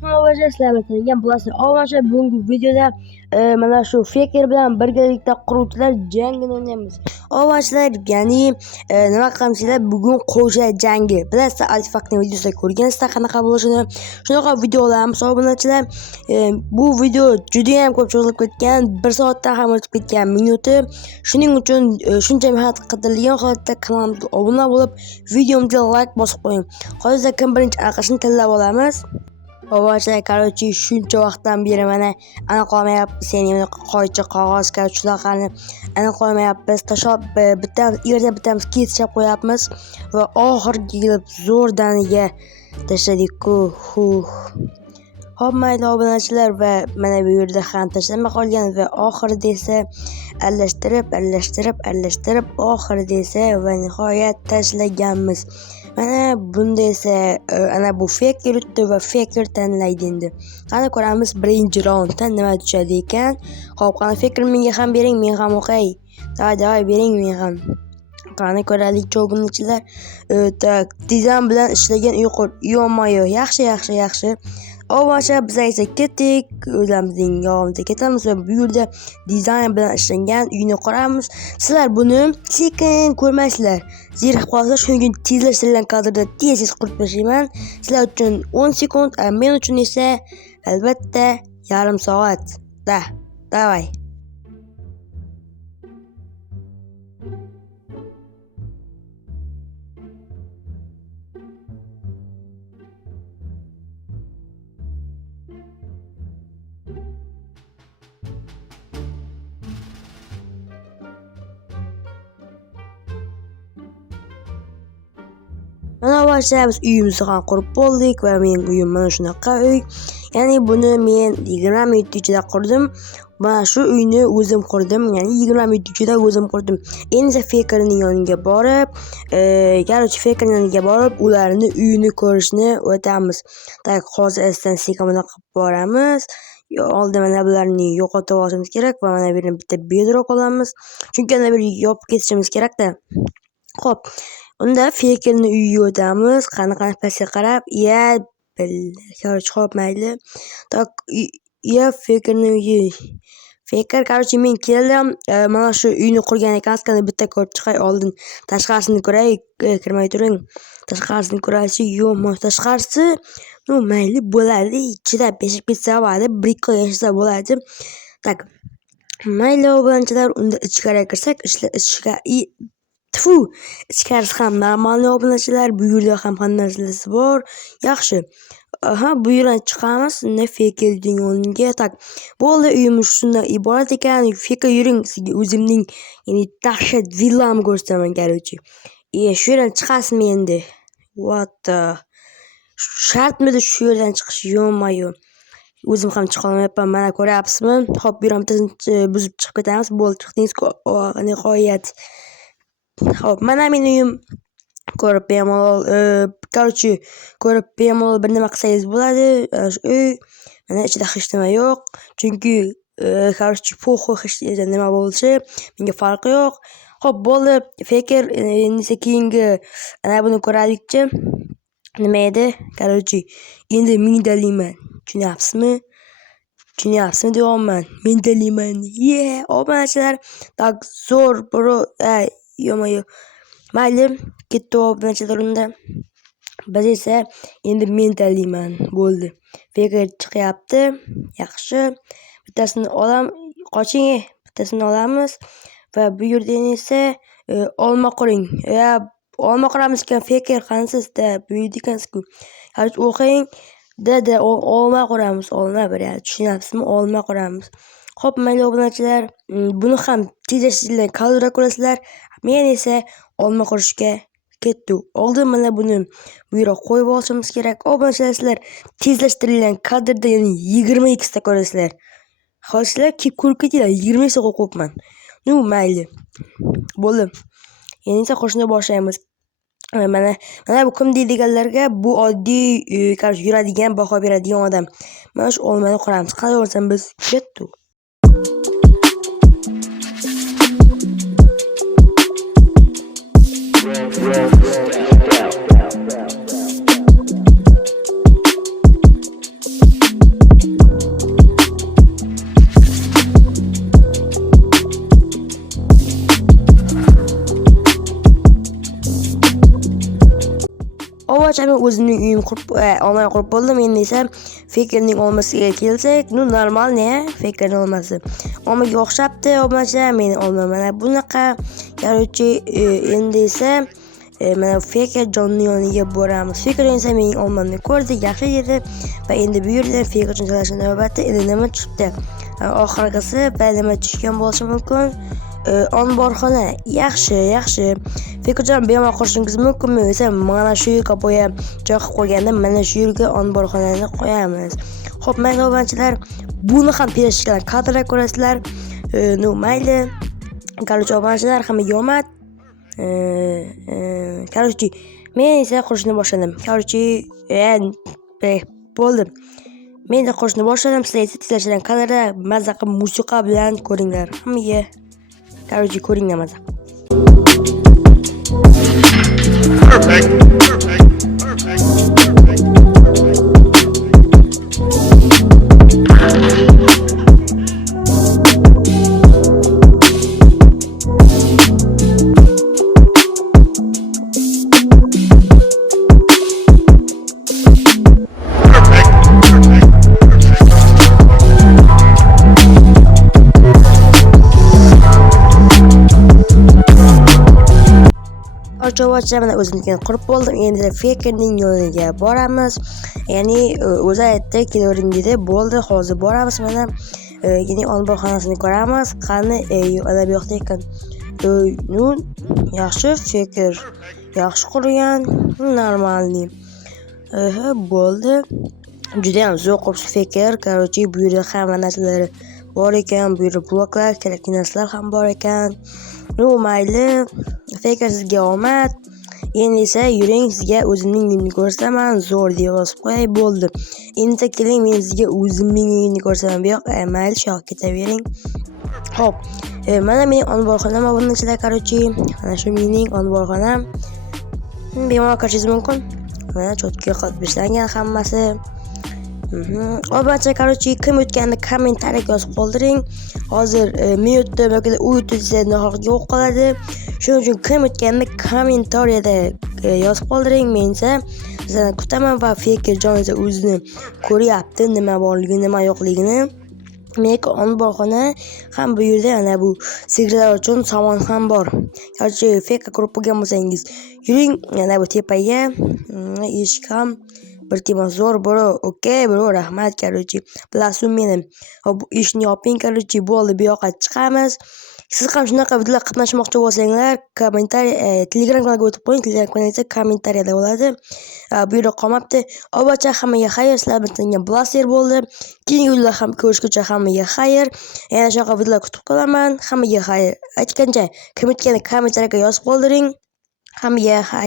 Assalomu sizlarga bulasizlar. Avvalroq bugungi videoda mana shu Faker bilan birgalikda quruvchilar jangini o'ynaymiz. Avvalroq ya'ni nima qilamiz bugun qo'sha jangi. Bilasizlar, artefaktning videosida ko'rgansizlar qanaqa bo'lishini. Shunaqa videolarimiz obunachilar. Bu video juda ham ko'p cho'zilib ketgan, 1 soatdan ham o'tib ketgan minuti. Shuning uchun shuncha mehnat qidirilgan holatda kanalimizga obuna bo'lib, videomizga like bosib qo'ying. Hozir kim birinchi aqashni tanlab olamiz. Короче, shuncha vaqtdan beri mana aniqlamayapmiz, ya'ni qo'ychi qog'oz shularni aniqlamayapmiz. Tashlab bittamiz kesib qo'yapmiz va oxirgi kelib zo'rdaniga tashladik-ku. Hop, mayli obunachilar, va mana bu yerda ham tashlamay qolgan va oxirida esa aralashtirib oxirida esa va nihoyat tashlaganmiz. Mana bunda esa ana bu Faker o'tdi va Faker tanlaydi endi. Qani ko'ramiz birinchi raunddan nima tushadi ekan. Xo'p, qani Faker menga ham bering, men ham o'qay. Davay bering men ham. Qani ko'raylik obunachilar. Tak, dizayn bilan ishlagan yo'q-mo'yo. Yaxshi. Avvalcha biz esa ketdik, o'zimizning yo'limizga ketamiz va bu yerda dizayn bilan ishlangan uyni quramiz. Sizlar buni sekin ko'rmaysizlar. Zerikib qolsa, shuning uchun tezlashtirilgan kadrda tez qurib tashlayman. Sizlar uchun 10 sekund, men uchun esa albatta yarim soat. Davay. Mana avvalcha biz uyimizni ham qurib bo'ldik va mening uyim mana shunaqa uy. Ya'ni buni men 20 minut ichida qurdim. Mana shu uyni o'zim qurdim, ya'ni 20 minut ichida o'zim qurdim. Endi Fakerning yoniga borib, Fakerning yoniga borib, ularning uyini ko'rishni o'tamiz. Tak, hozir sekin buni qilib boramiz. Oldin mana bularni yo'qotib olishimiz kerak va mana bu yerdan bitta bedrock olamiz. Chunki ana bir yopib ketishimiz kerak-da. Xo'p, unda Fakerning uyiga o'tamiz. Qanaqa pastga qarab, xo'p, mayli. Tak, Fakerning uyi. Faker, men keldim. Mana shu uyni qurgan ekansiz, bitta ko'rib chiqay oldin. Tashqarisini ko'ray, kirmay turing. Tashqarisini ko'raychi, yo'qmi? Tashqarisi, mayli bo'ladi. Ichida peshib ketsa bo'ladi, brikka yashasa bo'ladi. Tak, mayli obunachilar, unda ichkariga kirsak, ichkarisi ham normalniy obunachilar, bu yerda ham hamma narsasi bor. Yaxshi. Bu yerdan chiqamiz, unda Fakerning o'rniga. Tak, bo'ldi, uyimiz shundan iborat ekan. Faker, yuring, sizga o'zimning, ya'ni dahshat villamni ko'rsataman, короче. Shu yerdan chiqasizmi endi? Shartmidi shu yerdan chiqish, yo'q-mo'yo. O'zim ham chiqa olmayapman, mana ko'ryapsizmi? Hop, bu yerdan buzib chiqib ketamiz. Bo'ldi, chiqdingiz-ku, nihoyat. Xo'p, mana mening uyim. Ko'rib bemalol, ko'rib bemalol bir nima qilsangiz bo'ladi. Uy, mana ichida hech nima yo'q. Chunki po'xu hech nima bo'lishi menga farqi yo'q. Xo'p, bo'ldi. Faker, endi keyingi ana buni ko'raylikchi. Nima edi? Endi mendalayman. Tushunyapsizmi deyapman. Mendalayman. Obunachilar, tak, zo'r bro. Yo'q-mo'yo. Mayli, ketdi obunachilar unda. Biz esa endi mendalayman. Bo'ldi. Faker chiqyapti. Yaxshi. Bittasini qoching, bittasini olamiz va bu yerdan esa olma quring. Olma quramiz ekan, Faker qansizda, bu yerda ekansiz-ku. O'qing. Olma quramiz, olma beradi. Tushunyapsizmi? Olma quramiz. Xo'p, mayli obunachilar, buni ham tezlashtirilgan kadrda ko'rasizlar. Men esa olma qurishga ketdim. Oldin mana buni bu yerga qo'yib olishimiz kerak. Obunachilar, sizlar tezlashtirilgan kadrda, ya'ni 22 ta ko'rasizlar. Hozirlar kelib ko'rib ketinglar, 20 ta qo'yibman. Mayli. Bo'ldi. Endi esa qo'shni boshlaymiz. Mana bu kim deydiganlarga, bu oddiy, yuradigan, baho beradigan odam. Mana shu olmani quramiz. Qanday bo'lsam biz ketdik. men o'zimning uyim qurib onlayn qurib bo'ldim. Endi esa Fakerning olmasiga kelsak, normal ne? Fakerning olmasi. Omaga o'xshabdi, obunachilar meni olmayman. Mana bunaqa. Короче, endi esa mana Faker Jonning yoniga boramiz. Faker esa mening olmamni ko'rdi, yaxshi dedi va endi bu yerda Faker uchun talashni navbati endi nima chiqdi? Oxirgisi nima tushgan bo'lishi mumkin. Omborxona yaxshi. Fakerjon bemalol qurishingiz mumkinmi? Esa mana shu yerga joy qilib qo'yganda mana shu yerga omborxonani qo'yamiz. Xo'p, mayli obunachilar, buni ham pelashgan kadrlar ko'rasizlar. Mayli. Короче, obunachilar hammaga omad. Короче, men esa qurishni boshladim. Короче, bo'ldi. Men esa qurishni boshladim. Sizlar esa tezlashgan kadrda mazza qilib musiqa bilan ko'ringlar. Hammaga короче, ko'ringlar mazza. Perfect. Mana o'zimga qurib bo'ldim. Endi Fakerning yoniga boramiz. Ya'ni o'zi aytdi, kelavering dedi. Bo'ldi, hozir boramiz. Mana ya'ni omborxonasini ko'ramiz. Qani, ana bu yoqda ekan. Yaxshi Faker. Yaxshi qurgan, normalniy. Bo'ldi. Juda ham zo'r qurib Faker. Короче, bu yerda hamma narsalar bor ekan. Bu yerda bloklar, kerakli narsalar ham bor ekan. Mayli. Faker sizga omad. Endi esa yuring, sizga o'zimning uyimni ko'rsataman. Zo'r deb yozib qo'yay, bo'ldi. Endi keling, men sizga o'zimning uyimni ko'rsataman. Bu yoq, mayli, shu yoqqa ketavering. Xo'p, mana mening omborxonam obunachilar, короче. Mana shu mening omborxonam. Bemalol kirishingiz mumkin. Mana cho'tga qilib ishlangan hammasi. Obunachilar, короче, kim o'tganini kommentariyaga yozib qoldiring. Hozir men o'tdim yoki u o'tdi desa nohaqga o'q qoladi. Shuning uchun kim o'tganini kommentariyada yozib qoldiring. Men esa sizlarni kutaman va Fakerjon esa o'zini ko'ryapti, nima borligini, nima yo'qligini. Menga omborxona ham bu yerda ana bu sigirlar uchun somon ham bor. Короче, Faker ko'rib bo'lgan bo'lsangiz, yuring ana bu tepaga. Eshik ham bir tema zo'r bro. Okey bro, rahmat. Короче, bilasiz meni. Hop, ishni yoping. Короче, bo'ldi, bu yoqqa chiqamiz. Siz ham shunaqa videolar qatnashmoqchi bo'lsanglar, Telegram kanaliga o'tib qo'ying. Telegram kanali esa kommentariyada bo'ladi. Bu yerda qolmabdi. Obunachilar, hammaga xayr. Sizlar bilan blaster bo'ldi. Keyingi videolar ham ko'rishguncha hammaga xayr. Yana shunaqa videolar kutib qolaman. Hammaga xayr. Aytgancha, kim o'tganini kommentariyaga yozib qoldiring. Hammaga xayr.